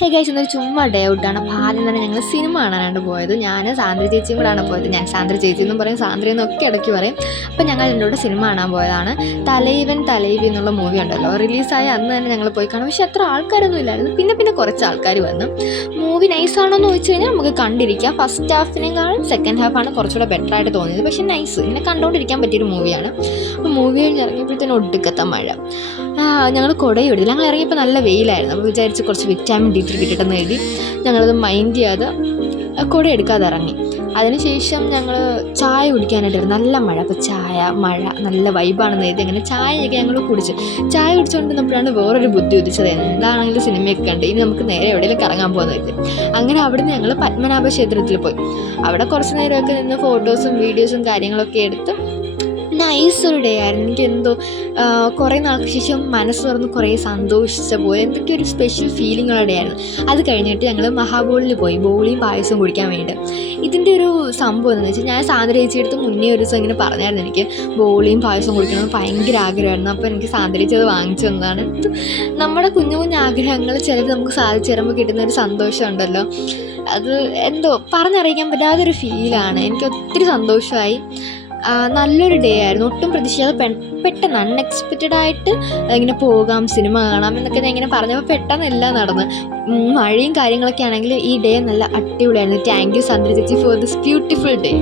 Hey guys, ഇന്നൊരു ചുമ്മാ day ഔട്ടാണ്. അപ്പോൾ ആദ്യം തന്നെ ഞങ്ങൾ സിനിമ കാണാനാണ് പോയത്. ഞാൻ സാന്ദ്ര ചേച്ചിയും കൂടെയാണ് പോയത്. ഞാൻ സാന്ദ്ര ചേച്ചി എന്നും പറയും, സാന്ദ്ര എന്നൊക്കെ ഇടയ്ക്ക് പറയും. അപ്പോൾ ഞങ്ങൾ എന്നോട് സിനിമ കാണാൻ പോയതാണ്. തലൈവൻ തലൈവി എന്നുള്ള മൂവി ഉണ്ടല്ലോ, റിലീസായ അന്ന് തന്നെ ഞങ്ങൾ പോയി കാണും. പക്ഷേ അത്ര ആൾക്കാരൊന്നും ഇല്ലായിരുന്നു. പിന്നെ കുറച്ച് ആൾക്കാർ വന്നു. മൂവി നൈസാണോ എന്ന് ചോദിച്ചു കഴിഞ്ഞാൽ നമുക്ക് കണ്ടിരിക്കാം. ഫസ്റ്റ് ഹാഫിനെക്കാളും സെക്കൻഡ് ഹാഫാണ് കുറച്ചുകൂടെ ബെറ്റർ ആയിട്ട് തോന്നിയത്. പക്ഷേ നൈസ്, ഇങ്ങനെ കണ്ടുകൊണ്ടിരിക്കാൻ പറ്റിയൊരു മൂവിയാണ്. അപ്പോൾ മൂവി കഴിഞ്ഞ് ഇറങ്ങിയപ്പോഴത്തേനും ഒടുക്കത്തെ മഴ. ഞങ്ങൾ കുടയും എടുത്തില്ല. ഞങ്ങൾ ഇറങ്ങിയപ്പോൾ നല്ല വെയിലായിരുന്നു. അപ്പോൾ വിചാരിച്ച് കുറച്ച് വിറ്റാമിൻ D3 കിട്ടട്ടെന്ന് എഴുതി ഞങ്ങളത് മൈൻഡ് ചെയ്യാതെ കുട എടുക്കാതെ ഇറങ്ങി. അതിനുശേഷം ഞങ്ങൾ ചായ കുടിക്കാനായിട്ട് നല്ല മഴ. അപ്പോൾ മഴ നല്ല വൈബാണെന്ന് എഴുതി അങ്ങനെ ചായയൊക്കെ ഞങ്ങൾ കുടിച്ച്. ചായ കുടിച്ചുകൊണ്ടിരുന്നപ്പോഴാണ് വേറൊരു ബുദ്ധി ഉദിച്ചത്. എന്താണെങ്കിലും സിനിമയൊക്കെ കണ്ട് ഇനി നമുക്ക് നേരെ എവിടെയെങ്കിലും കറങ്ങാൻ പോകുന്നത് വെച്ച് അങ്ങനെ അവിടുന്ന് ഞങ്ങൾ പത്മനാഭ ക്ഷേത്രത്തിൽ പോയി. അവിടെ കുറച്ച് നേരമൊക്കെ നിന്ന് ഫോട്ടോസും വീഡിയോസും കാര്യങ്ങളൊക്കെ എടുത്ത് നൈസ് ഒരു ഡേ ആയിരുന്നു. എനിക്ക് എന്തോ കുറേ നാൾക്ക് ശേഷം മനസ്സ് തുറന്ന് കുറേ സന്തോഷിച്ച പോലെ എന്തൊക്കെ ഒരു സ്പെഷ്യൽ ഫീലിങ്ങുള്ള ഡേ ആയിരുന്നു. അത് കഴിഞ്ഞിട്ട് ഞങ്ങൾ മഹാബോളിൽ പോയി ബോളിയും പായസവും കുടിക്കാൻ വേണ്ടി. ഇതിൻ്റെ ഒരു സംഭവം എന്താണെന്ന് വെച്ചാൽ, ഞാൻ സാന്ദ്ര ചേച്ചി എടുത്ത് മുന്നേ ഒരു ദിവസം ഇങ്ങനെ പറഞ്ഞായിരുന്നു എനിക്ക് ബോളിയും പായസവും കുടിക്കണമെന്ന് ഭയങ്കര ആഗ്രഹമായിരുന്നു. അപ്പോൾ എനിക്ക് സാന്ദ്ര ചേച്ചി അത് വാങ്ങിച്ചു തന്നതാണ്. നമ്മുടെ കുഞ്ഞു കുഞ്ഞു ആഗ്രഹങ്ങൾ ചിലത് നമുക്ക് സാധിച്ചു തരുമ്പോൾ കിട്ടുന്ന ഒരു സന്തോഷം ഉണ്ടല്ലോ, അത് എന്തോ പറഞ്ഞറിയിക്കാൻ പറ്റാത്തൊരു ഫീലാണ്. എനിക്ക് ഒത്തിരി സന്തോഷമായി. നല്ലൊരു ഡേ ആയിരുന്നു. ഒട്ടും പ്രതീക്ഷിക്കാതെ പെട്ടെന്ന് അൺഎക്സ്പെക്റ്റഡായിട്ട് ഇങ്ങനെ പോകാം, സിനിമ കാണാം എന്നൊക്കെ ഞാൻ ഇങ്ങനെ പറഞ്ഞപ്പോൾ പെട്ടെന്ന് എല്ലാം നടന്ന്. മഴയും കാര്യങ്ങളൊക്കെ ആണെങ്കിൽ ഈ ഡേ നല്ല അടിപൊളിയായിരുന്നു. താങ്ക് യു സാന്ദ്ര ചേച്ചി ഫോർ ദിസ് ബ്യൂട്ടിഫുൾ ഡേ.